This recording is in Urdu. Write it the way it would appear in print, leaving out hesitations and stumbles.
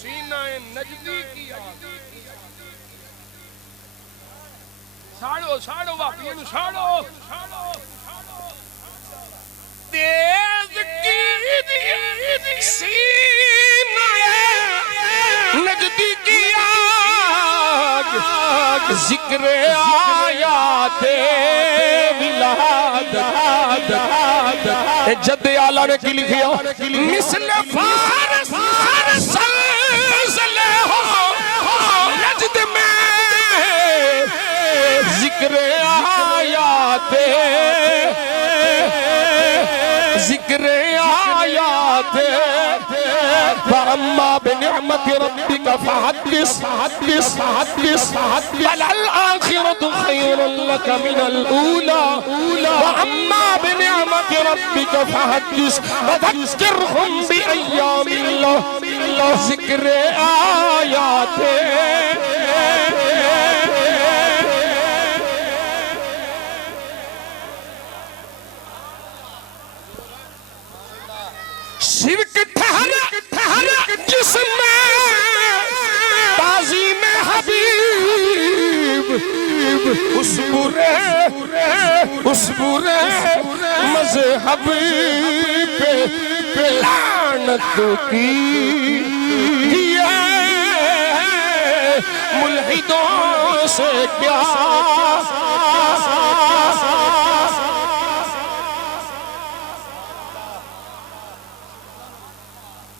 سینہ نجدی کی آگ ساڑو ساڑو واقعی ساڑو تیز کی سینہ نجدی کی آگ ذکر آیات ولاد جد آلہ نے کی لکھیا مثل فارس زلزلے ہو نجد میں ذکر آیات فَأَمَّا بِنِعْمَةِ رَبِّكَ فَحَدِّثْ وَلَلْآخِرَةُ خَيْرٌ لَكَ مِنَ الْأُولَى وَأَمَّا بِنِعْمَةِ رَبِّكَ فَحَدِّثْ وَذَكِّرْهُمْ بِأَيَّامِ اللَّهِ ذِكْرِ آیات شرک ٹھہر جس میں تعظیم حبیب اس برے مذہب پہ لعنت کی ملحدوں سے کیا